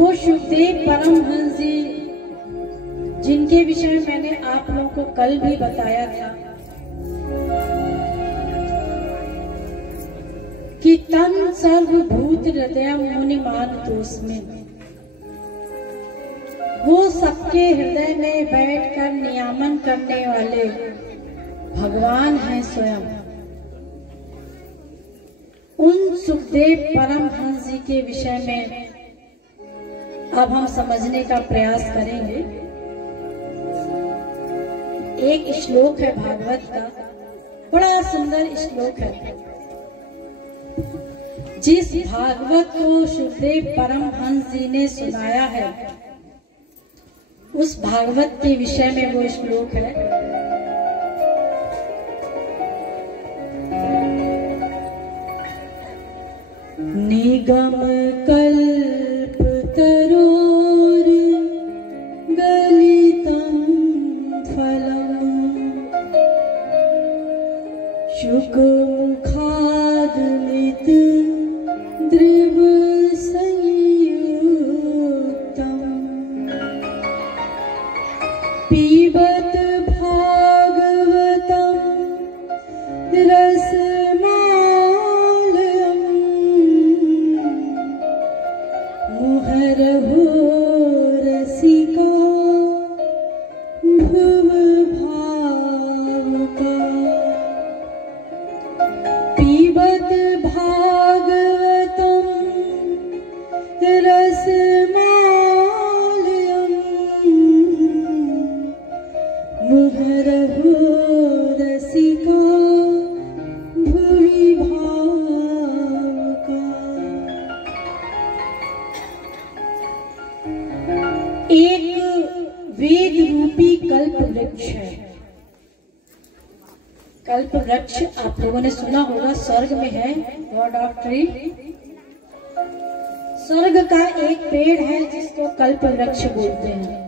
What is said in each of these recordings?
वो शुभदेव परमहंस जी जिनके विषय में मैंने आप लोगों को कल भी बताया था कि तन सर्वभूत हृदय मुनिमान तोस्मिन्, वो सबके हृदय में बैठकर नियामन करने वाले भगवान हैं स्वयं। उन सुखदेव परमहंस जी के विषय में अब हम समझने का प्रयास करेंगे। एक श्लोक है भागवत का, बड़ा सुंदर श्लोक है। जिस भागवत को सुखदेव परमहंस जी ने सुनाया है, उस भागवत के विषय में वो श्लोक है। निगम कल्प तरोर गलितं फलम् शुक मुखादमित द्रव संयुक्तम् पीबत भागवतं रसमालयम् मुहुरहो रसिका भुव भावुका पीबत भागवतं रसमालयम् मुहुरहो रसिका भुवि भावुका। एक वेद रूपी कल्प वृक्ष है। कल्प वृक्ष आप लोगों ने सुना होगा, स्वर्ग में है, गॉड ऑफ ट्री। स्वर्ग का एक पेड़ है जिसको कल्प वृक्ष बोलते हैं।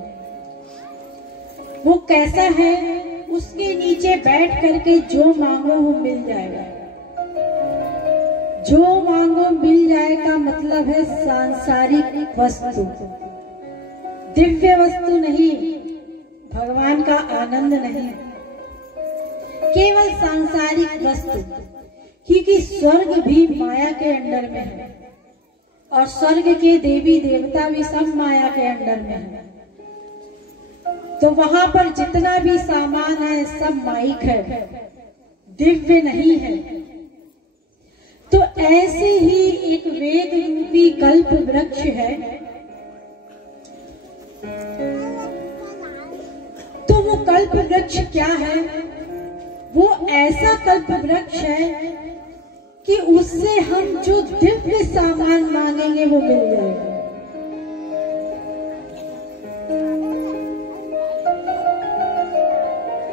वो कैसा है? उसके नीचे बैठ करके जो मांगो वो मिल जाएगा। जो मांगो मिल जाएगा मतलब है सांसारिक वस्तु, दिव्य वस्तु नहीं, भगवान का आनंद नहीं, केवल सांसारिक वस्तु। क्योंकि स्वर्ग भी माया के अंडर में है और स्वर्ग के देवी देवता भी सब माया के अंडर में है। तो वहां पर जितना भी सामान है सब माइक है, दिव्य नहीं है। तो ऐसे ही एक वेद रूपी कल्प वृक्ष है। तो वो कल्प वृक्ष क्या है? वो ऐसा कल्प वृक्ष है कि उससे हम जो दिव्य सामान मांगेंगे वो मिल जाएगा।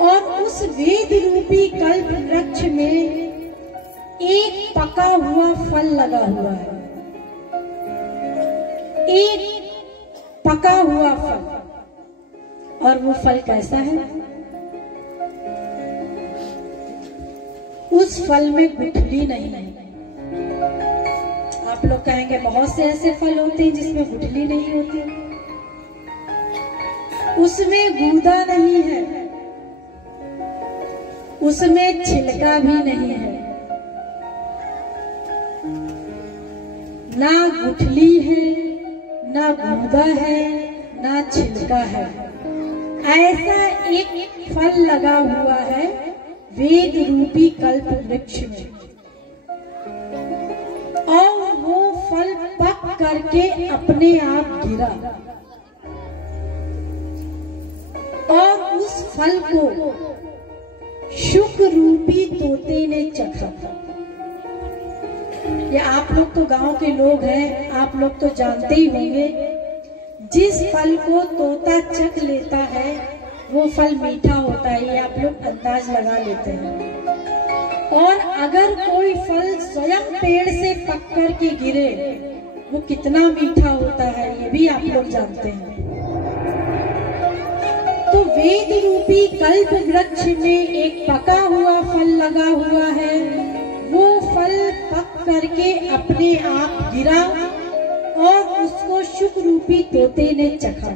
और उस वेद रूपी कल्प वृक्ष में एक पका हुआ फल लगा हुआ है। एक पका हुआ फल। और वो फल कैसा है? उस फल में गुठली नहीं है। आप लोग कहेंगे बहुत से ऐसे फल होते हैं जिसमें गुठली नहीं होती। उसमें गूदा नहीं है, उसमें छिलका भी नहीं है, ना गुठली है, ना गूदा है, ना छिलका है। ऐसा एक फल लगा हुआ है वेद रूपी कल्प वृक्ष में। और वो फल पक करके अपने आप गिरा और उस फल को शुक रूपी तोते ने चखा। या आप लोग तो गांव के लोग हैं, आप लोग तो जानते ही होंगे, जिस फल को तोता चख लेता है वो फल मीठा होता है, ये आप लोग अंदाज लगा लेते हैं। और अगर कोई फल स्वयं पेड़ से पक कर के गिरे वो कितना मीठा होता है, ये भी आप लोग जानते हैं। तो वेद रूपी कल्प वृक्ष में एक पका हुआ फल लगा हुआ है। वो फल पक करके अपने आप गिरा और उसको शुक रूपी तोते ने चखा।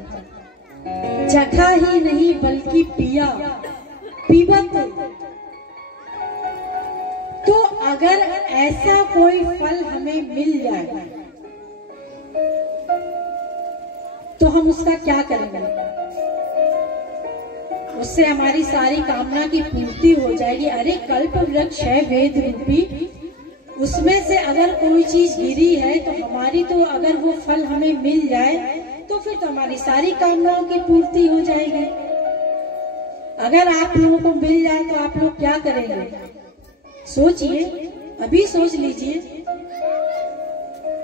चखा ही नहीं बल्कि पिया, पीबत। तो अगर ऐसा कोई फल हमें मिल जाए तो हम उसका क्या करेंगे? उससे हमारी सारी कामना की पूर्ति हो जाएगी। अरे कल्प वृक्ष है वेद रूपी, उसमें से अगर कोई चीज गिरी है तो हमारी, तो अगर वो फल हमें मिल जाए तो फिर तो हमारी सारी कामनाओं की पूर्ति हो जाएगी। अगर आप लोगों को मिल जाए तो आप लोग क्या करेंगे? सोचिए, अभी सोच लीजिए,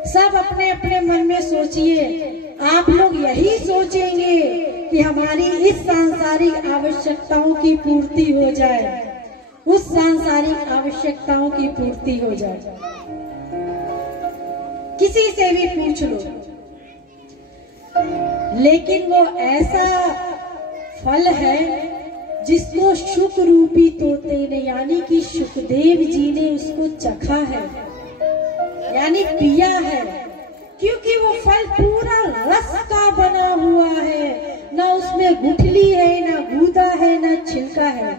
सब अपने अपने मन में सोचिए। आप लोग यही सोचेंगे कि हमारी इस सांसारिक आवश्यकताओं की पूर्ति हो जाए, उस सांसारिक आवश्यकताओं की पूर्ति हो जाए। किसी से भी पूछ लो, लेकिन वो ऐसा फल है जिसको शुक रूपी तोते ने, यानी कि शुकदेव जी ने उसको चखा है, यानी पिया है। क्योंकि वो फल पूरा रस का बना हुआ है, ना उसमें गुठली है, ना गूदा है, ना छिलका है,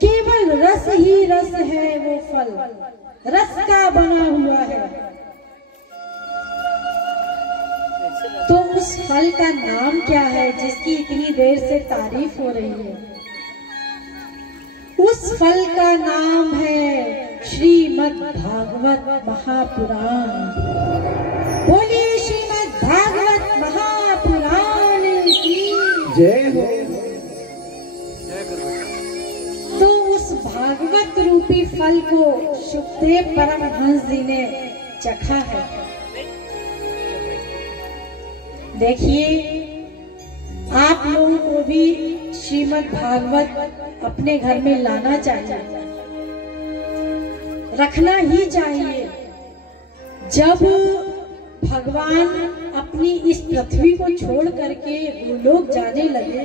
केवल रस ही रस है। वो फल रस का बना हुआ है। तो उस फल का नाम क्या है जिसकी इतनी देर से तारीफ हो रही है? उस फल का नाम है श्रीमद् भागवत महापुराण। बोलिए श्रीमद् भागवत महापुराण की जय हो। तो उस भागवत रूपी फल को शुकदेव परमहंस जी ने चखा है। देखिए, आप लोगों को भी श्रीमद् भागवत अपने घर में लाना चाहिए, रखना ही चाहिए। जब भगवान अपनी इस पृथ्वी को छोड़ करके गोलोक जाने लगे,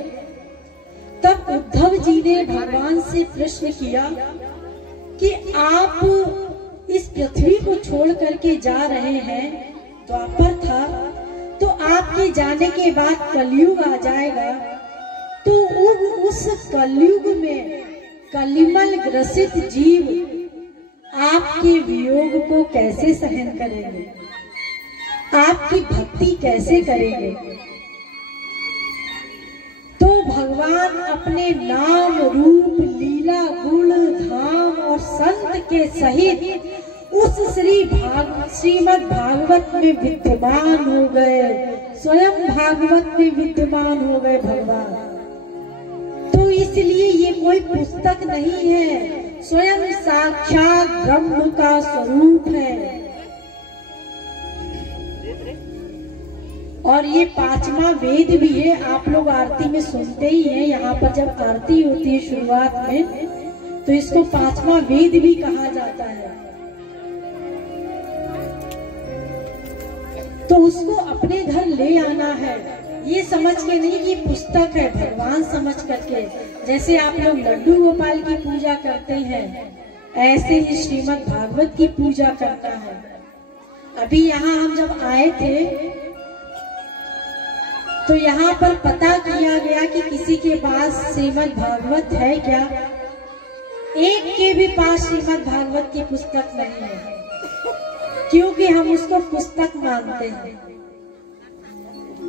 तब उद्धव जी ने भगवान से प्रश्न किया कि आप इस पृथ्वी को छोड़ करके जा रहे हैं, द्वापर था, तो आपके जाने के बाद कलयुग आ जाएगा, तो उस कलयुग में कलिमल ग्रसित जीव आपके वियोग को कैसे सहन करेंगे? आपकी भक्ति कैसे करेंगे? तो भगवान अपने नाम रूप लीला गुण धाम और संत के सहित उस श्रीमद् भागवत में विद्यमान हो गए, स्वयं भागवत में विद्यमान हो गए भगवान। तो इसलिए ये कोई पुस्तक नहीं है, स्वयं साक्षात ब्रह्म का स्वरूप है। और ये 5वां वेद भी है। आप लोग आरती में सुनते ही हैं, यहाँ पर जब आरती होती है शुरुआत में, तो इसको 5वां वेद भी कहा जाता है। तो उसको अपने घर ले आना है, ये समझ के नहीं कि पुस्तक है, भगवान समझ करके। जैसे आप लोग लड्डू गोपाल की पूजा करते हैं, ऐसे ही श्रीमद् भागवत की पूजा करना है। अभी यहाँ हम जब आए थे तो यहाँ पर पता किया गया कि किसी के पास श्रीमद् भागवत है क्या? एक के भी पास श्रीमद् भागवत की पुस्तक नहीं है, क्योंकि हम उसको पुस्तक मानते हैं।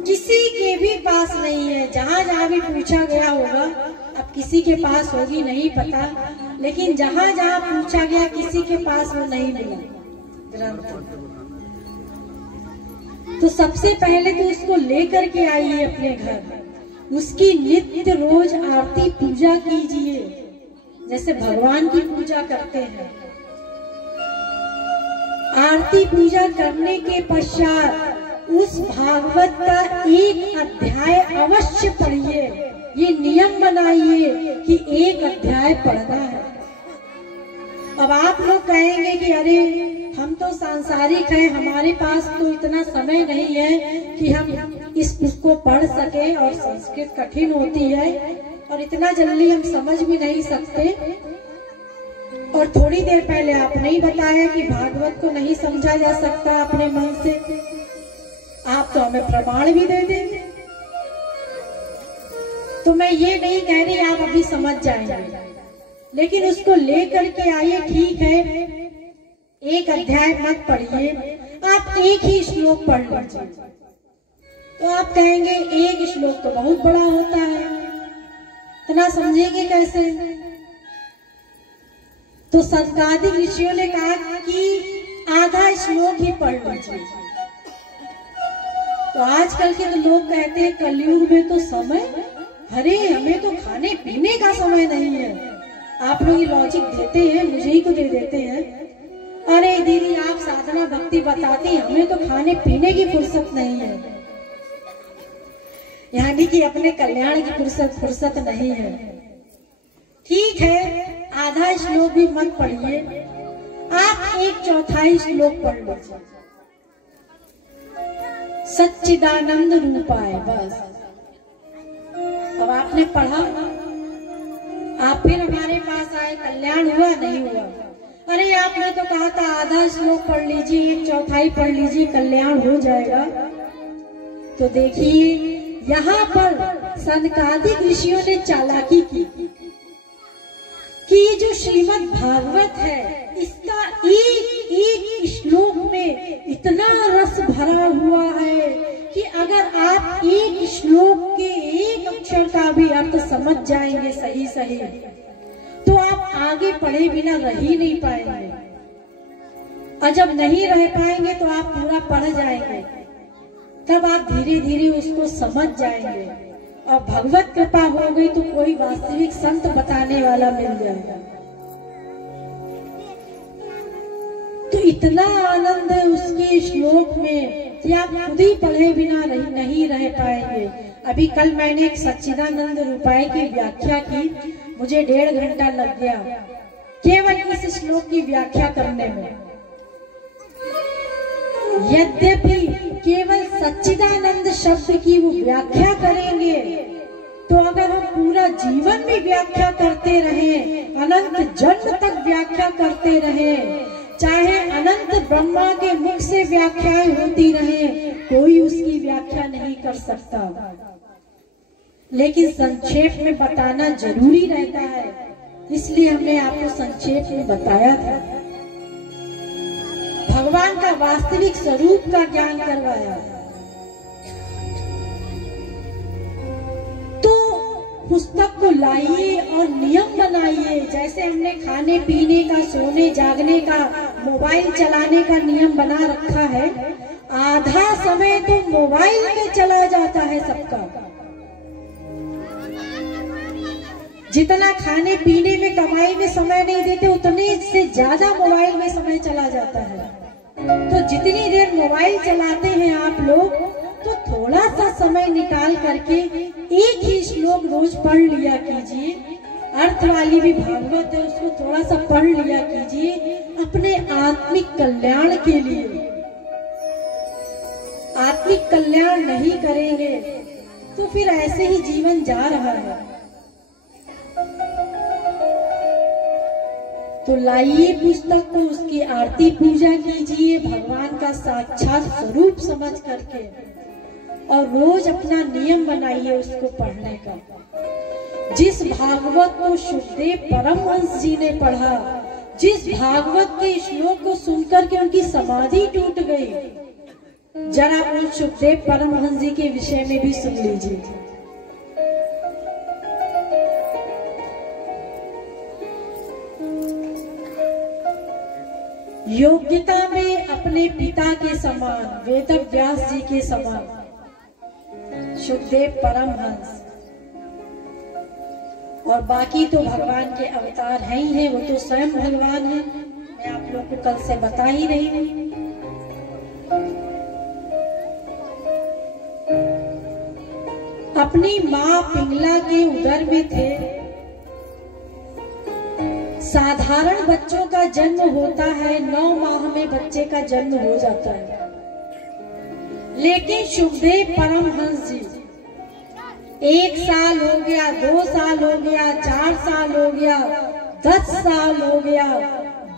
किसी के भी पास नहीं है। जहाँ जहाँ भी पूछा गया होगा, अब किसी के पास होगी नहीं पता, लेकिन जहाँ जहाँ पूछा गया किसी के पास वो नहीं मिला ग्रंथ। तो सबसे पहले तो उसको लेकर के आइए अपने घर, उसकी नित्य रोज आरती पूजा कीजिए, जैसे भगवान की पूजा करते हैं। आरती पूजा करने के पश्चात उस भागवत का एक अध्याय अवश्य पढ़िए। ये नियम बनाइए कि एक अध्याय पढ़ना है। अब आप लोग कहेंगे कि अरे हम तो सांसारिक हैं, हमारे पास तो इतना समय नहीं है कि हम इस पुस्तक को पढ़ सके, और संस्कृत कठिन होती है और इतना जल्दी हम समझ भी नहीं सकते। और थोड़ी देर पहले आपने ही बताया कि भागवत को नहीं समझा जा सकता अपने मन से। प्रमाण भी दे देंगे। तो मैं ये नहीं कह रही आप अभी समझ जाएंगे, लेकिन उसको लेकर के आइए। ठीक है, एक अध्याय मत पढ़िए, आप एक ही श्लोक पढ़ लीजिए। तो आप कहेंगे एक श्लोक तो बहुत बड़ा होता है, इतना समझेंगे कैसे? तो सनकादिक ऋषियों ने कहा कि आधा श्लोक ही पढ़ लीजिए। तो आजकल के तो लोग कहते हैं कलयुग में तो समय, अरे हमें तो खाने पीने का समय नहीं है। आप लोग ये लॉजिक देते हैं, मुझे ही को दे देते हैं, अरे दीदी आप साधना भक्ति बताती, हमें तो खाने पीने की फुर्सत नहीं है, यानी कि अपने कल्याण की फुर्सत नहीं है। ठीक है, आधा श्लोक भी मत पढ़िए, आप 1/4 श्लोक पढ़ लीजिए। सच्चिदानंद रूपाय, बस। अब आपने पढ़ा, आप फिर हमारे पास आए, कल्याण हुआ नहीं हुआ? अरे आपने तो कहा था आधा श्लोक पढ़ लीजिए, 1/4 पढ़ लीजिए, कल्याण हो जाएगा। तो देखिए यहाँ पर सनकादिक ऋषियों ने चालाकी की कि ये जो श्रीमद् भागवत है, इसका एक एक श्लोक में इतना रस भरा हुआ है कि अगर आप एक श्लोक के एक अक्षर का भी अर्थ समझ जाएंगे सही सही, तो आप आगे पढ़े बिना रह ही नहीं पाएंगे। और जब नहीं रह पाएंगे तो आप पूरा पढ़ जाएंगे, तब आप धीरे धीरे उसको समझ जाएंगे। और भगवत कृपा हो गई तो कोई वास्तविक संत बताने वाला मिल जाएगा। तो इतना आनंद है उसके श्लोक में कि आप खुद ही पढ़े बिना नहीं रह पाएंगे। अभी कल मैंने एक सच्चिदानंद रूपाय की व्याख्या की, मुझे 1.5 घंटा लग गया केवल इस श्लोक की व्याख्या करने में। यद्यपि केवल सच्चिदानंद शब्द की वो व्याख्या करेंगे, तो अगर हम पूरा जीवन भी व्याख्या करते रहे, अनंत जन्म तक व्याख्या करते रहे, चाहे अनंत ब्रह्मा के मुख से व्याख्याएं होती रहे, कोई उसकी व्याख्या नहीं कर सकता। लेकिन संक्षेप में बताना जरूरी रहता है, इसलिए हमने आपको संक्षेप में बताया था। भगवान का वास्तविक स्वरूप का ज्ञान करवाया। तो पुस्तक को लाइए और नियम बनाइए। जैसे हमने खाने पीने का, सोने जागने का, मोबाइल चलाने का नियम बना रखा है, आधा समय तो मोबाइल में चला जाता है सबका। जितना खाने पीने में, कमाई में समय नहीं देते, उतने से ज्यादा मोबाइल में समय चला जाता है। तो जितनी देर मोबाइल चलाते हैं आप लोग, तो थोड़ा सा समय निकाल करके एक ही श्लोक रोज पढ़ लिया कीजिए। अर्थ वाली भी भागवत है, उसको थोड़ा सा पढ़ लिया कीजिए अपने आत्मिक कल्याण के लिए। आत्मिक कल्याण नहीं करेंगे तो फिर ऐसे ही जीवन जा रहा है। तो लाइए पुस्तक को, उसकी आरती पूजा कीजिए भगवान का साक्षात स्वरूप समझ करके, और रोज अपना नियम बनाइए उसको पढ़ने का। जिस भागवत को शुकदेव परमहंस जी ने पढ़ा, जिस भागवत के श्लोक को सुनकर के उनकी समाधि टूट गई, जरा उन शुकदेव परमहंस जी के विषय में भी सुन लीजिए। योग्यता में अपने पिता के समान, वेदव्यास जी के समान शुकदेव परमहंस, और बाकी तो भगवान के अवतार हैं ही हैं, वो तो स्वयं भगवान हैं। मैं आप लोग को कल से बता ही रही हूँ। अपनी माँ पिंगला के उदर में थे। साधारण बच्चों का जन्म होता है, 9 माह में बच्चे का जन्म हो जाता है, लेकिन शुकदेव परमहंस जी 1 साल हो गया, 2 साल हो गया, 4 साल हो गया, 10 साल हो गया,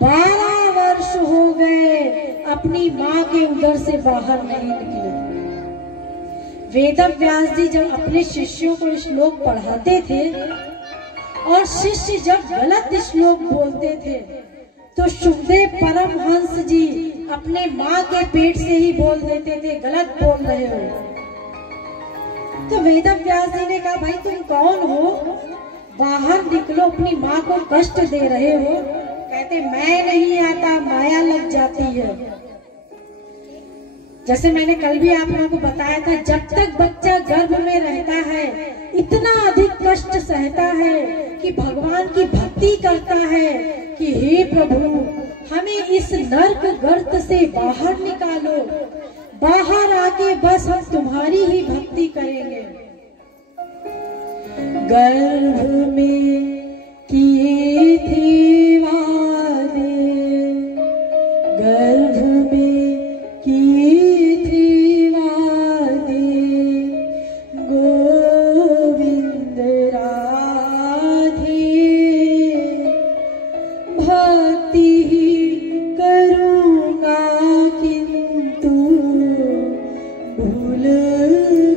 12 वर्ष हो गए, अपनी माँ के उदर से बाहर नहीं निकले। वेदव्यास जी जब अपने शिष्यों को श्लोक पढ़ाते थे और शिष्य जब गलत श्लोक बोलते थे तो शुकदेव परमहंस जी अपने माँ के पेट से ही बोल देते थे, गलत बोल रहे हो। तो वेदव्यास जी ने कहा, भाई तुम कौन हो, बाहर निकलो, अपनी माँ को कष्ट दे रहे हो। कहते मैं नहीं आता, माया लग जाती है। जैसे मैंने कल भी आप लोगों को बताया था, जब तक बच्चा गर्भ में रहता है इतना अधिक कष्ट सहता है कि भगवान की भक्ति करता है कि हे प्रभु हमें इस नर्क गर्त से बाहर निकालो, बाहर आके बस हम तुम्हारी ही भक्ति करेंगे। गर्भ में किए थे वादे, गर्भ में किए थे वादे, गोविंद राधे भक्ति करूँगा किंतु भूल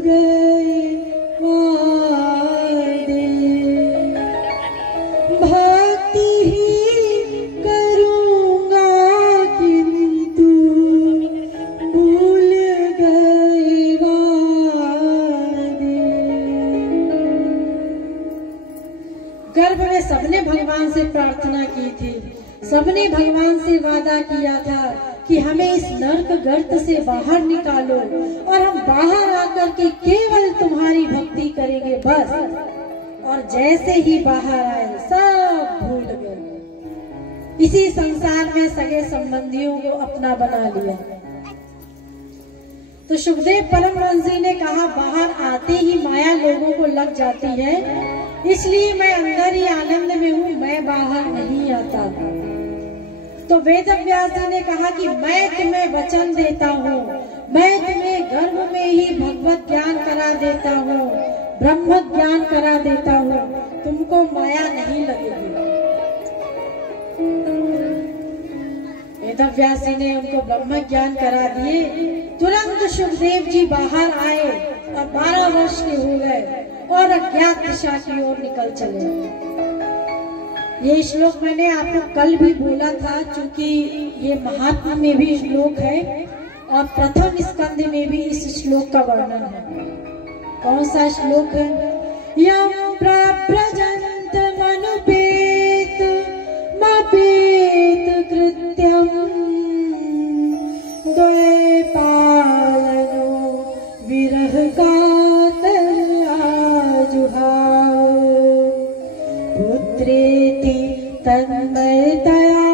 गए वादे, भक्ति करूँगा किंतु भूल गए वादे। गर्भ में सबने भगवान से प्रार्थना की थी, सबने भगवान से वादा किया था कि हमें इस नर्क गर्त से बाहर निकालो और हम बाहर आकर के केवल तुम्हारी भक्ति करेंगे बस। और जैसे ही बाहर आए सब भूल गए, इसी संसार में सगे संबंधियों को अपना बना लिया। तो शुकदेव परमहंस जी ने कहा, बाहर आते ही माया लोगों को लग जाती है, इसलिए मैं अंदर ही आनंद में हूँ, मैं बाहर नहीं आता। तो वेदव्यास जी ने कहा कि मैं तुम्हें वचन देता हूँ, मैं तुम्हें गर्भ में ही भगवत ज्ञान करा देता हूँ, ब्रह्म ज्ञान करा देता हूँ, तुमको माया नहीं लगेगी। वेदव्यास जी ने उनको ब्रह्म ज्ञान करा दिए। तुरंत सुखदेव जी बाहर आए और 12 वर्ष के हो गए और अज्ञात दिशा की ओर निकल चले। ये श्लोक मैंने आपको कल भी बोला था, क्योंकि ये महात्मा में भी श्लोक है और प्रथम स्कंद में भी इस श्लोक का वर्णन है। कौन सा श्लोक है? यम प्रव्रजन्त मनुपेत मपेत कृत्यम द्वैपायनो विरह कातर आजुहाव पुत्रेति तन्मयतया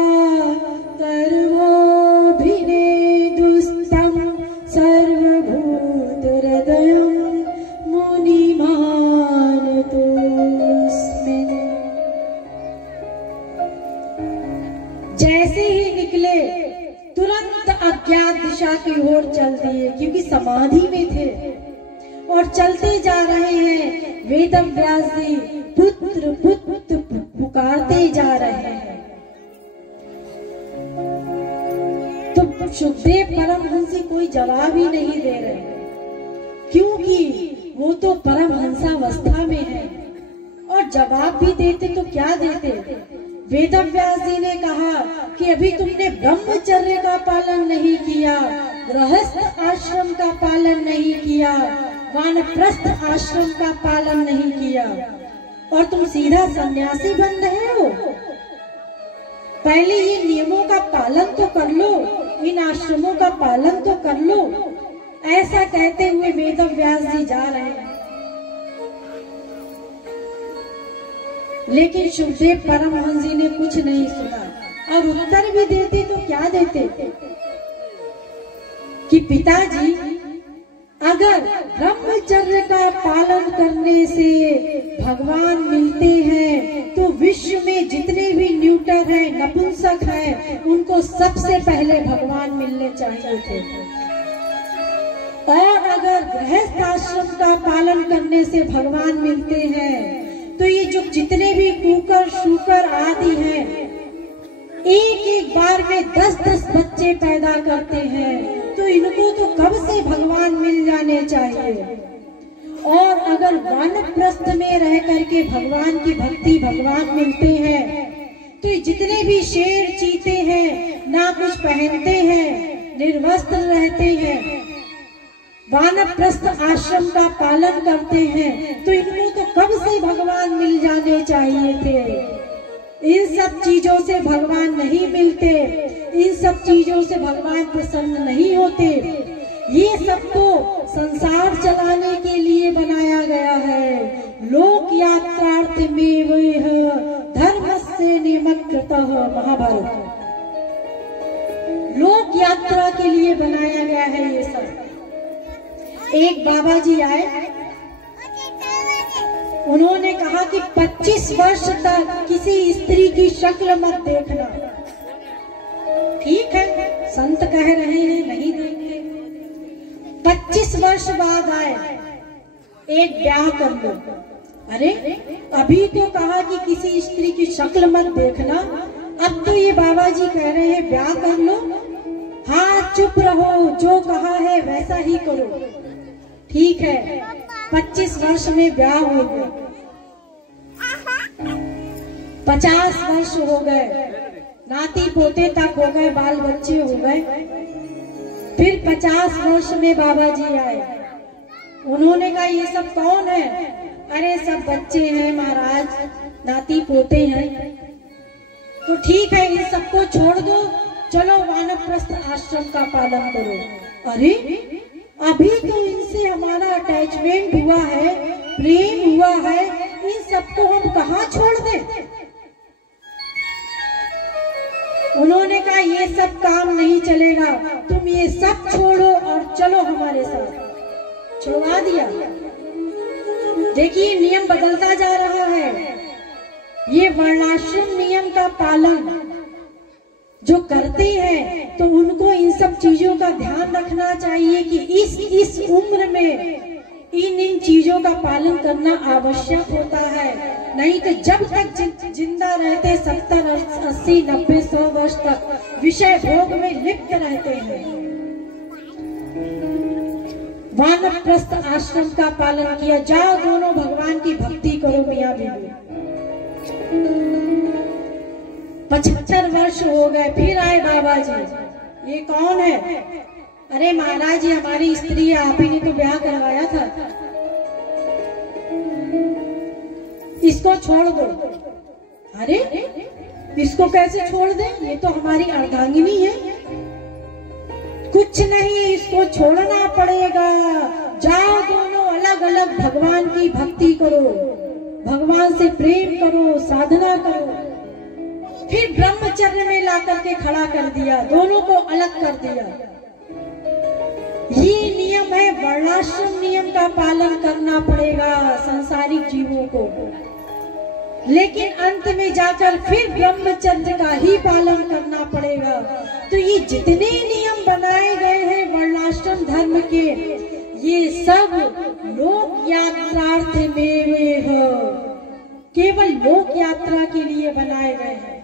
सर्वोभिनेदुस्तं सर्वभूत हृदयं मुनिमानतोऽस्मिन्। जैसे ही निकले तुरंत अज्ञात दिशा की ओर चल दिए, क्योंकि समाधि में थे और चलते जा रहे हैं। वेदव्यास जी पुत्र पुत्र पुकारते जा रहे हैं। तो सुखदेव परमहंस जी कोई जवाब ही नहीं दे रहे, क्योंकि वो तो परमहंसावस्था में है और जवाब भी देते तो क्या देते। वेदव्यास जी ने कहा कि अभी तुमने ब्रह्मचर्य का पालन नहीं किया, गृहस्थ आश्रम का पालन नहीं किया, वानप्रस्थ आश्रम का पालन नहीं किया और तुम सीधा सन्यासी बन रहे हो। पहले ये नियमों का पालन तो कर लो, इन आश्रमों का पालन तो कर लो। ऐसा कहते हुए वेदव्यास जी जा रहे हैं, लेकिन सुखदेव परमहंस जी ने कुछ नहीं सुना और उत्तर भी देते तो क्या देते कि पिताजी, अगर ब्रह्मचर्य का पालन करने से भगवान मिलते हैं तो विश्व में जितने भी न्यूटर हैं, नपुंसक हैं, उनको सबसे पहले भगवान मिलने चाहिए थे। और अगर गृहस्थ आश्रम का पालन करने से भगवान मिलते हैं तो ये जो जितने भी कुकर शुकर आदि हैं, एक एक बार में 10-10 बच्चे पैदा करते हैं, तो इनको तो कब से भगवान मिल जाने चाहिए। और अगर वानप्रस्थ में रह करके भगवान की भक्ति, भगवान मिलते हैं, तो जितने भी शेर चीते हैं, ना कुछ पहनते हैं, निर्वस्त्र रहते हैं, वानप्रस्थ आश्रम का पालन करते हैं, तो इनको तो कब से भगवान मिल जाने चाहिए थे। इन सब चीजों से भगवान नहीं मिलते, इन सब चीजों से भगवान प्रसन्न नहीं होते। ये सबको संसार चलाने के लिए बनाया गया है। लोक यात्रार्थ में वह धर्मस्य नियमकृतः, महाभारत। लोक यात्रा के लिए बनाया गया है ये सब। एक बाबा जी आए, उन्होंने कहा कि 25 वर्ष तक किसी स्त्री की शक्ल मत देखना। ठीक है, संत कह रहे हैं नहीं देखेंगे। 25 वर्ष बाद आए, एक ब्याह कर लो। अरे अभी तो कहा कि किसी स्त्री की शक्ल मत देखना, अब तो ये बाबा जी कह रहे हैं ब्याह कर लो। हाँ चुप रहो, जो कहा है वैसा ही करो। ठीक है, 25 वर्ष में ब्याह हो गए, 50 वर्ष हो गए, नाती पोते तक हो गए, बाल बच्चे हो गए। फिर 50 वर्ष में बाबा जी आए, उन्होंने कहा ये सब कौन है? अरे सब बच्चे हैं महाराज, नाती पोते हैं। तो ठीक है, इन सबको छोड़ दो, चलो वानप्रस्थ आश्रम का पालन करो। अरे अभी तो इनसे हमारा अटैचमेंट हुआ है, प्रेम हुआ है, इन सबको हम कहाँ छोड़ दें? उन्होंने कहा ये सब काम नहीं चलेगा, तुम ये सब छोड़ो और चलो हमारे साथ। छुड़वा दिया। देखिए नियम बदलता जा रहा है। ये वर्णाश्रम नियम का पालन जो करते हैं, तो उनको इन सब चीजों का ध्यान रखना चाहिए कि इस उम्र में इन चीजों का पालन करना आवश्यक होता है। नहीं तो जब तक जिंदा रहते 70, 80, 90, 100 वर्ष तक विषय भोग में लिप्त रहते हैं। वानप्रस्थ आश्रम का पालन किया। जाओ दोनों भगवान की भक्ति करो मियाँ बीवी। 75 वर्ष हो गए, फिर आए बाबा जी। ये कौन है? अरे महाराज ये हमारी स्त्री है, आप ही ने तो ब्याह करवाया था, इसको छोड़ दो। अरे इसको कैसे छोड़ दें? ये तो हमारी अर्धांगिनी है। कुछ नहीं, इसको छोड़ना पड़ेगा। जाओ दोनों अलग अलग भगवान की भक्ति करो, भगवान से प्रेम करो, साधना करो। फिर ब्रह्मचर्य में ला करके खड़ा कर दिया, दोनों को अलग कर दिया। ये नियम है, वर्णाश्रम नियम का पालन करना पड़ेगा संसारिक जीवों को। लेकिन अंत में जाकर फिर ब्रह्मचर्य का ही पालन करना पड़ेगा। तो ये जितने नियम बनाए गए हैं वर्णाश्रम धर्म के, ये सब लोक यात्रार्थ में हो, केवल लोक यात्रा के लिए बनाए गए हैं।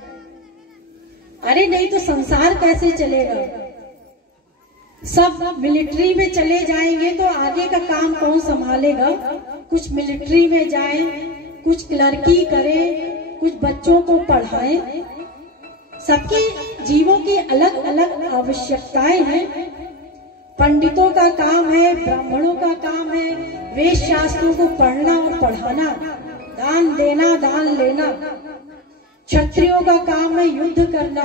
अरे नहीं तो संसार कैसे चलेगा? सब मिलिट्री में चले जाएंगे तो आगे का काम कौन संभालेगा? कुछ मिलिट्री में जाएं, कुछ क्लर्की करें, कुछ बच्चों को पढ़ाएं। सबके जीवों की अलग अलग आवश्यकताएं हैं। पंडितों का काम है, ब्राह्मणों का काम है वेद शास्त्रों को पढ़ना और पढ़ाना, दान देना, दान लेना। क्षत्रियों का काम है युद्ध करना।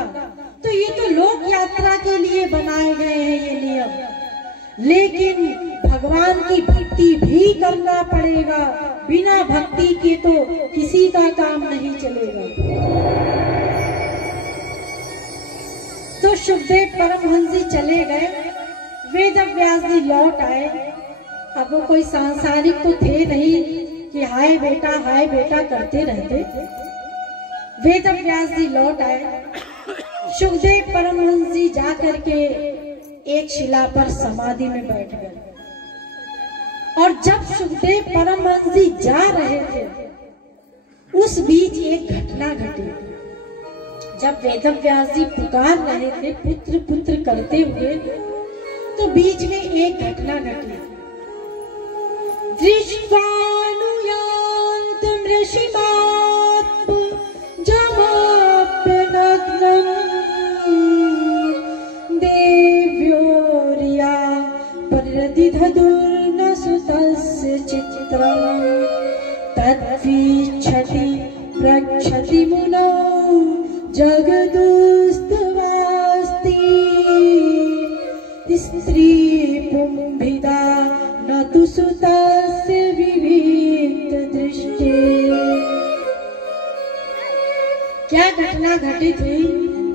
तो ये तो लोक यात्रा के लिए बनाए गए हैं ये नियम। लेकिन भगवान की भक्ति भी करना पड़ेगा। बिना भक्ति के तो किसी का काम नहीं चलेगा। तो सुखदेव परमहंस जी चले गए, वेद व्यास जी लौट आए। अब वो कोई सांसारिक तो थे नहीं कि हाय बेटा करते रहते। वेद व्यास जी लौट आए। सुखदेव परमहंस जी जा करके एक शिला पर समाधि में बैठ गए। और जब सुखदेव परमहंस जी जा रहे थे, उस बीच एक घटना घटी। जब वेदव्यास जी पुकार रहे थे पुत्र पुत्र करते हुए, तो बीच में एक घटना घटी। दृष्ट्वानुयान्तं ऋषिमात्म जमाप्यनग्नं देव्योर्या परिरदिधदुर्न सुतस्य चित्रम् तद्वीक्षति प्रक्षति मुनौ जगदुस्तवास्ति स्त्री पुंभिदा न तु सुतस्य विविक्त दृष्टि। क्या घटना घटित हुई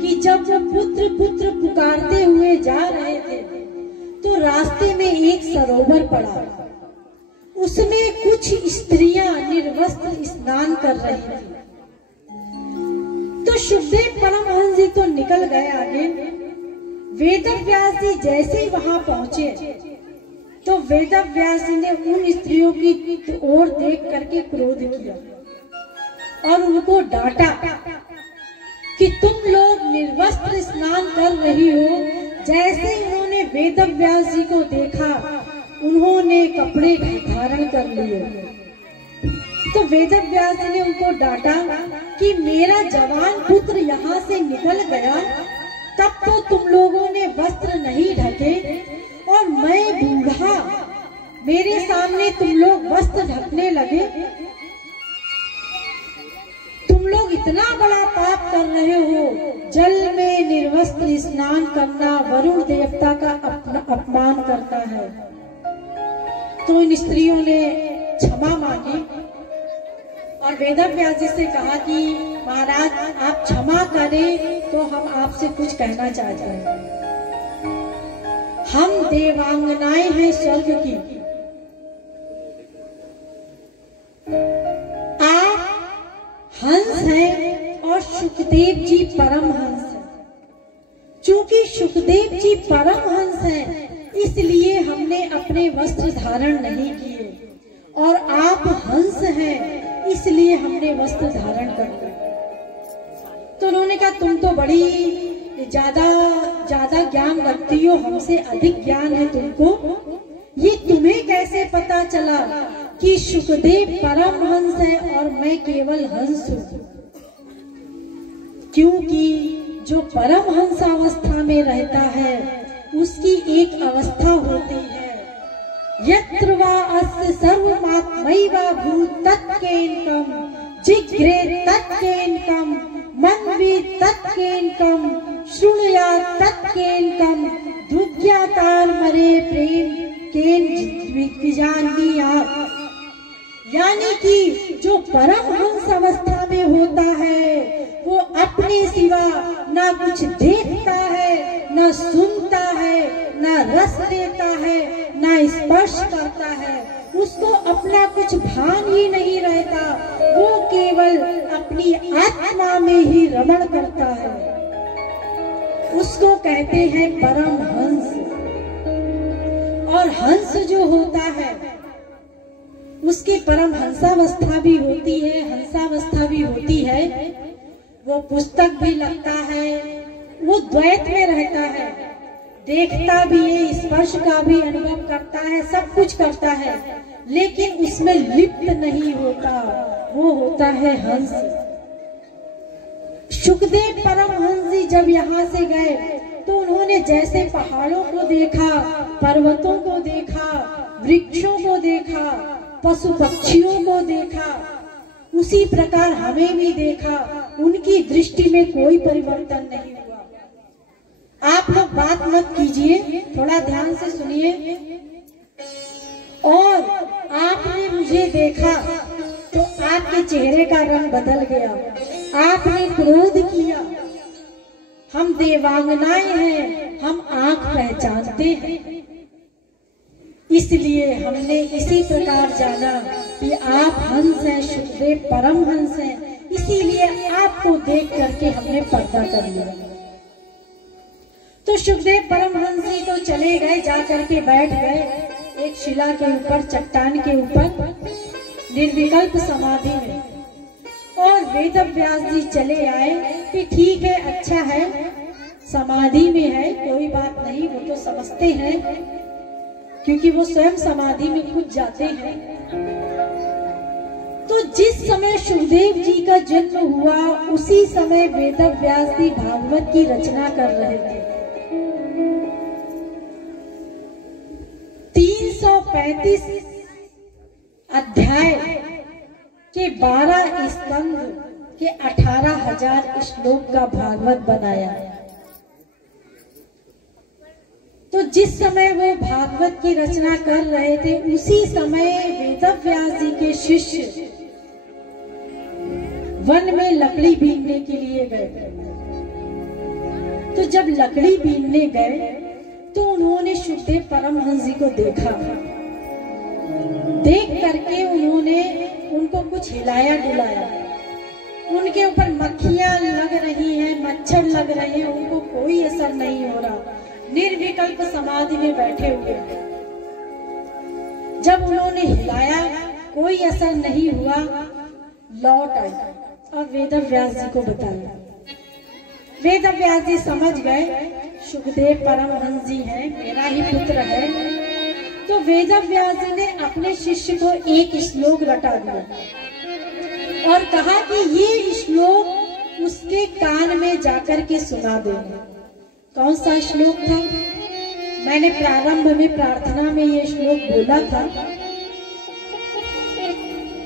कि जब वो पुत्र पुत्र पुकारते हुए जा रहे थे तो रास्ते में एक सरोवर पड़ा। उसमें कुछ स्त्रियां निर्वस्त्र स्नान कर रही थी। तो शुकदेव परमहंस जी तो निकल गए आगे। वेदव्यास जी जैसे ही वहां पहुंचे तो वेदव्यास जी ने उन स्त्रियों की ओर देख करके क्रोध किया और उनको डांटा कि तुम लोग निर्वस्त्र स्नान कर रही हो। जैसे ही उन्होंने वेदव्यास जी को देखा उन्होंने कपड़े धारण कर लिए। तो वेदव्यास जी ने उनको डांटा कि मेरा जवान पुत्र यहाँ से निकल गया तब तो तुम लोगों ने वस्त्र नहीं ढके और मैं बूढ़ा, मेरे सामने तुम लोग वस्त्र ढकने लगे। तुम लोग इतना बड़ा पाप कर रहे हो। जल में निर्वस्त्र स्नान करना वरुण देवता का अपमान करता है। तो इन स्त्रियों ने क्षमा मांगी और वेदव्यास जी से कहा कि महाराज आप क्षमा करें तो हम आपसे कुछ कहना चाहते हैं। हम देवांगनाएं हैं स्वर्ग की, आप हंस हैं और सुखदेव जी परमहंस हैं। चूंकि सुखदेव जी परमहंस हैं इसलिए हमने अपने वस्त्र धारण नहीं किए और आप हंस हैं इसलिए हमने वस्त्र धारण कर लिए। तो उन्होंने कहा तुम तो बड़ी ज्यादा ज्ञान रखती हो, हमसे अधिक ज्ञान है तुमको। ये तुम्हें कैसे पता चला कि सुखदेव परमहंस है और मैं केवल हंस हूँ? क्योंकि जो परमहंस अवस्था में रहता है उसकी एक अवस्था होती है यत्र वा अस्य सर्वमात्मैवा भूत तत्केनकम जिग्रे तत्केनकम मनवी तत्केनकम शृणुया तत्केनकम दुर्ज्ञातार मरे प्रेम केन विजानीयात्। यानी कि जो परमहंस अवस्था में होता है वो अपने सिवा ना कुछ देखता है, ना सुनता है, ना रस लेता है, ना स्पर्श करता है। उसको अपना कुछ भान ही नहीं रहता, वो केवल अपनी आत्मा में ही रमण करता है। उसको कहते हैं परमहंस। और हंस जो होता है उसकी परमहंसावस्था भी होती है, हंसावस्था भी होती है। वो पुस्तक भी लगता है, वो द्वैत में रहता है, देखता भी है, स्पर्श का भी अनुभव करता है, सब कुछ करता है, लेकिन उसमें लिप्त नहीं होता। वो होता है हंस। सुखदेव परमहंस जी जब यहाँ से गए तो उन्होंने जैसे पहाड़ों को देखा, पर्वतों को देखा, वृक्षों को देखा, पशु पक्षियों को देखा, उसी प्रकार हमें भी देखा। उनकी दृष्टि में कोई परिवर्तन नहीं हुआ। आप लोग बात मत कीजिए, थोड़ा ध्यान से सुनिए। और आपने मुझे देखा तो आपके चेहरे का रंग बदल गया, आपने क्रोध किया। हम देवांगनाएं हैं, हम आंख पहचानते हैं, इसलिए हमने इसी प्रकार जाना कि आप हंस हैं, सुखदेव परमहंस हैं, इसीलिए आपको देख करके हमने पर्दा कर लिया। तो सुखदेव परमहंस जी तो चले गए, जा करके बैठ गए एक शिला के ऊपर, चट्टान के ऊपर, निर्विकल्प समाधि में। और वेदव्यास जी चले आए कि ठीक है, अच्छा है, समाधि में है, कोई बात नहीं, वो तो समझते हैं क्योंकि वो स्वयं समाधि में खुद जाते हैं। तो जिस समय सुखदेव जी का जन्म हुआ उसी समय वेदव्यास जी भागवत की रचना कर रहे थे। 335 अध्याय के 12 स्कंद के 18,000 श्लोक का भागवत बनाया। तो जिस समय वो भागवत की रचना कर रहे थे उसी समय वेदव्यास जी के शिष्य वन में लकड़ी बीनने के लिए गए। तो जब लकड़ी बीनने गए तो उन्होंने सुखदेव परमहंस जी को देखा। देख करके उन्होंने उनको कुछ हिलाया डुलाया। उनके ऊपर मक्खियां लग रही हैं, मच्छर लग रहे हैं, उनको कोई असर नहीं हो रहा, निर्विकल्प समाधि में बैठे हुए। जब उन्होंने हिलाया कोई असर नहीं हुआ, लौट आए और वेदव्यास जी को बताया। वेदव्यास जी समझ गए सुखदेव परमहंस जी हैं, मेरा ही पुत्र है। तो वेदव्यास जी ने अपने शिष्य को एक श्लोक रटा दिया और कहा कि ये श्लोक उसके कान में जाकर के सुना देना। कौन सा श्लोक था? मैंने प्रारंभ में प्रार्थना में ये श्लोक बोला था,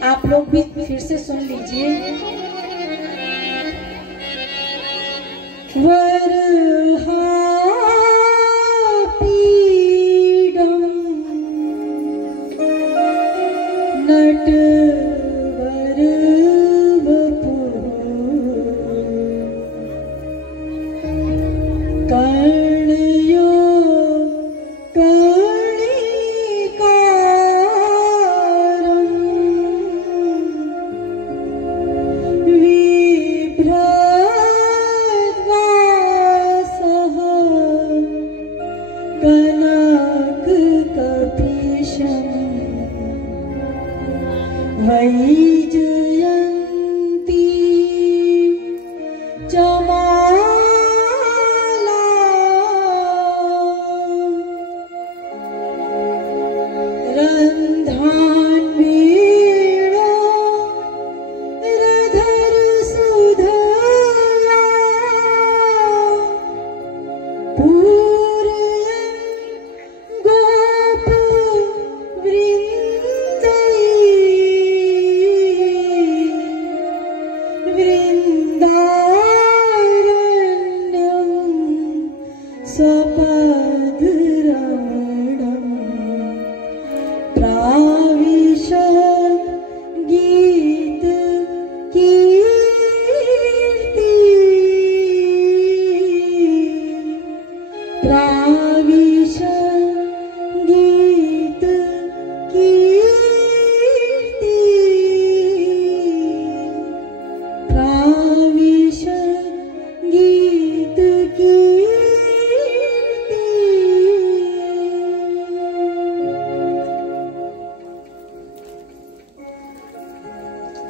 आप लोग भी फिर से सुन लीजिए। वरहापीडं नटवर वपुः कर्णयो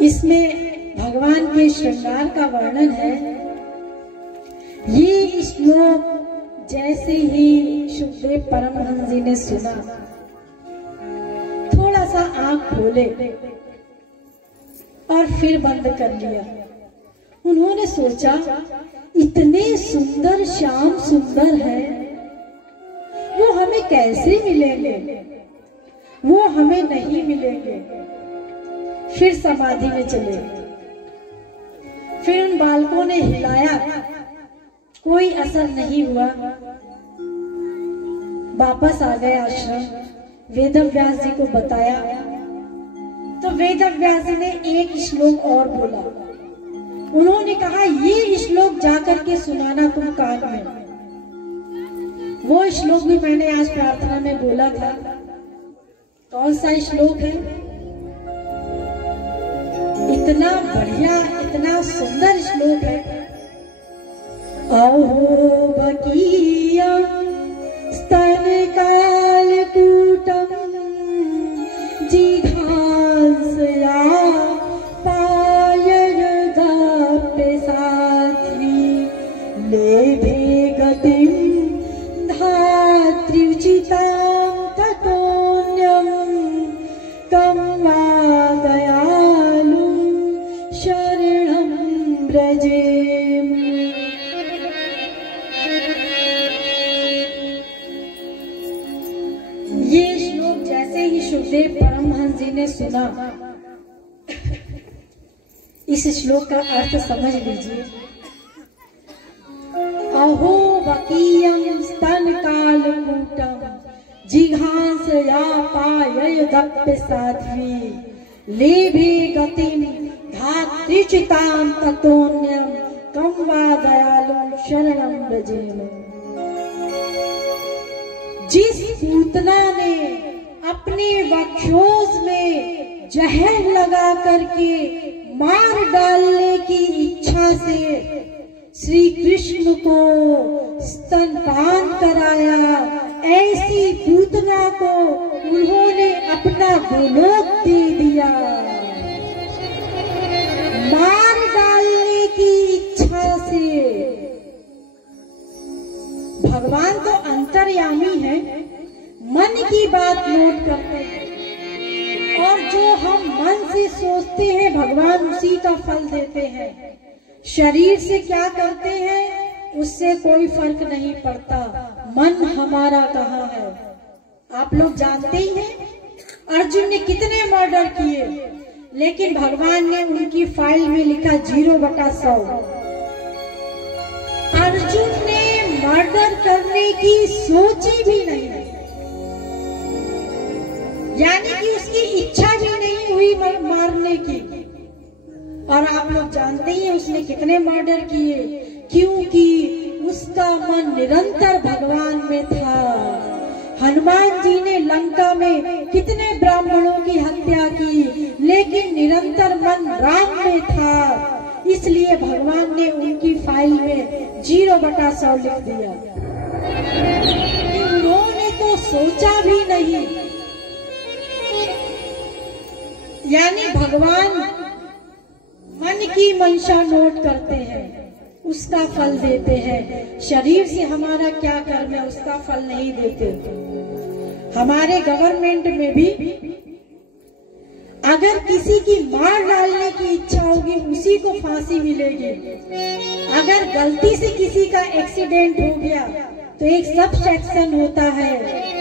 इसमें भगवान के श्रृंगार का वर्णन है। ये श्लोक जैसे ही सुखदेव परमहंस जी ने सुना, थोड़ा सा आंख खोले और फिर बंद कर लिया। उन्होंने सोचा इतने सुंदर श्याम सुंदर है, वो हमें कैसे मिलेंगे, वो हमें नहीं मिलेंगे। फिर समाधि में चले। फिर उन बालकों ने हिलाया, कोई असर नहीं हुआ। वापस आ गए आश्रम, वेदव्यास जी को बताया। तो वेदव्यास जी ने एक श्लोक और बोला। उन्होंने कहा ये श्लोक जाकर के सुनाना तुम कान में। वो श्लोक भी मैंने आज प्रार्थना में बोला था। कौन सा श्लोक है? इतना बढ़िया, इतना सुंदर श्लोक है। अहो बकीयं स्तन कालकूटं जिघांसया पाययदाप्य साध्वी लेभे गतिं धात्र्युचितां ततोऽन्यं कं वा ही सुखदेव परमहंस जी ने सुना, इस श्लोक का अर्थ समझ लीजिए। अहो वकीयं स्तन कालकूटं जिघांसया पाययदप्य साध्वी लेभे गतिं धात्रिचितां ततोऽन्यं कं वा दयालुं शरणं व्रजेम। जिस पूतना ने अपने वक्षोज में जहर लगा करके मार डालने की इच्छा से श्री कृष्ण को स्तनपान कराया, ऐसी पूतना को उन्होंने अपना गोलोक दे दिया। मार डालने की इच्छा से। भगवान तो अंतर्यामी है, मन की बात नोट करते हैं, और जो हम मन से सोचते हैं भगवान उसी का फल देते हैं। शरीर से क्या करते हैं उससे कोई फर्क नहीं पड़ता। मन हमारा कहाँ है? आप लोग जानते ही हैं अर्जुन ने कितने मर्डर किए, लेकिन भगवान ने उनकी फाइल में लिखा 0/100। अर्जुन ने मर्डर करने की सोची भी नहीं, यानी कि उसकी इच्छा भी नहीं हुई मारने की। और आप लोग जानते ही हैं उसने कितने मर्डर किए, क्योंकि उसका मन निरंतर भगवान में था। हनुमान जी ने लंका में कितने ब्राह्मणों की हत्या की, लेकिन निरंतर मन राम में था, इसलिए भगवान ने उनकी फाइल में 0/100 लिख दिया। उन्होंने तो सोचा भी नहीं, यानी भगवान मन की मंशा नोट करते हैं, उसका फल देते हैं। शरीर से हमारा क्या कर्म है उसका फल नहीं देते। हमारे गवर्नमेंट में भी अगर किसी की मार डालने की इच्छा होगी उसी को फांसी मिलेगी। अगर गलती से किसी का एक्सीडेंट हो गया तो एक सब सेक्शन होता है,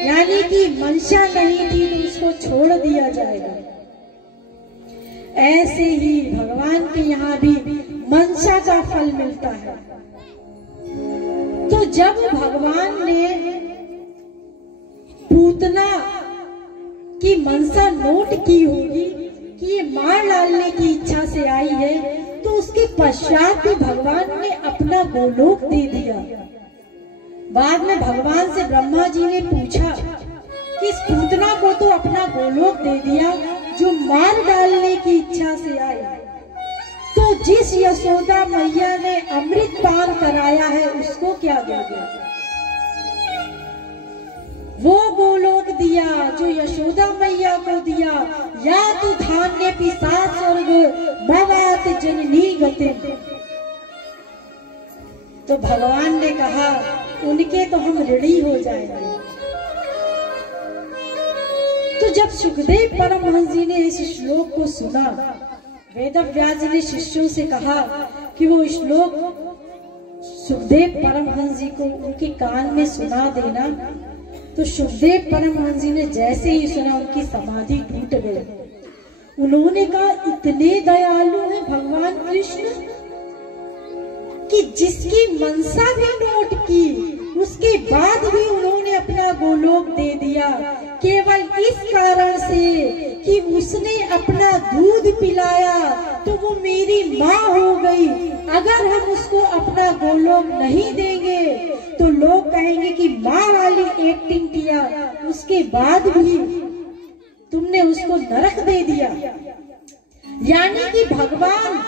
यानी कि मंशा नहीं थी तो उसको छोड़ दिया जाएगा। ऐसे ही भगवान के यहाँ भी मंशा का फल मिलता है। तो जब भगवान ने पूतना की मंशा नोट की होगी कि ये मार डालने की इच्छा से आई है, तो उसके पश्चात भी भगवान ने अपना गोलोक दे दिया। बाद में भगवान से ब्रह्मा जी ने पूछा कि इस पूतना को तो अपना गोलोक दे दिया जो मार डालने की इच्छा से आई, तो जिस यशोदा मैया ने अमृत पान कराया है उसको क्या दोगे? वो गोलोक दिया जो यशोदा मैया को दिया, या तो धान्य पिता स्वर्ग भवात जननी गति। तो भगवान ने कहा उनके तो हम ऋणी हो जाएंगे। तो जब सुखदेव परमहंस जी ने इस श्लोक को सुना, वेदव्यास जी ने शिष्यों से कहा कि वो श्लोक सुखदेव परमहंस जी को उनके कान में सुना देना। तो सुखदेव परमहंस जी ने जैसे ही सुना उनकी समाधि टूट गई। उन्होंने कहा इतने दयालु हैं भगवान कृष्ण कि जिसकी मनसा भी नोट की उसके बाद भी उन्होंने अपना गोलोक दे दिया, केवल इस कारण से कि उसने अपना दूध पिलाया तो वो मेरी माँ हो गई। अगर हम उसको अपना गोलोक नहीं देंगे तो लोग कहेंगे कि माँ वाली एक्टिंग किया, उसके बाद भी तुमने उसको नरक दे दिया। यानी कि भगवान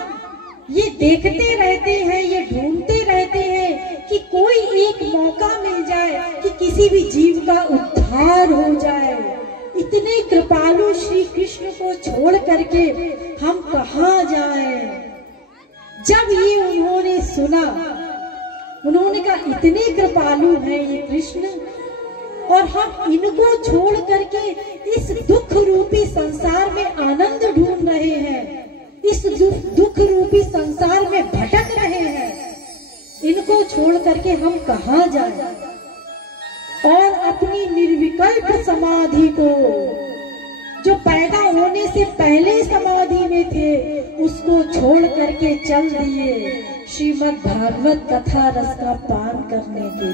ये देखते रहते हैं, ये ढूंढते रहते हैं कि कोई एक मौका मिल जाए कि किसी भी जीव का उद्धार हो जाए। इतने कृपालु श्री कृष्ण को छोड़ करके हम कहाँ जाएं? जब ये उन्होंने सुना, उन्होंने कहा इतने कृपालु हैं ये कृष्ण, और हम इनको छोड़ करके इस दुख रूपी संसार में आनंद ढूंढ रहे हैं, इस दुख रूपी संसार में भटक रहे हैं। इनको छोड़ करके हम कहाँ जाएं? और अपनी निर्विकल्प समाधि को जो पैदा होने से पहले समाधि में थे उसको छोड़ करके चल दिए श्रीमद् भागवत कथा रस का पान करने के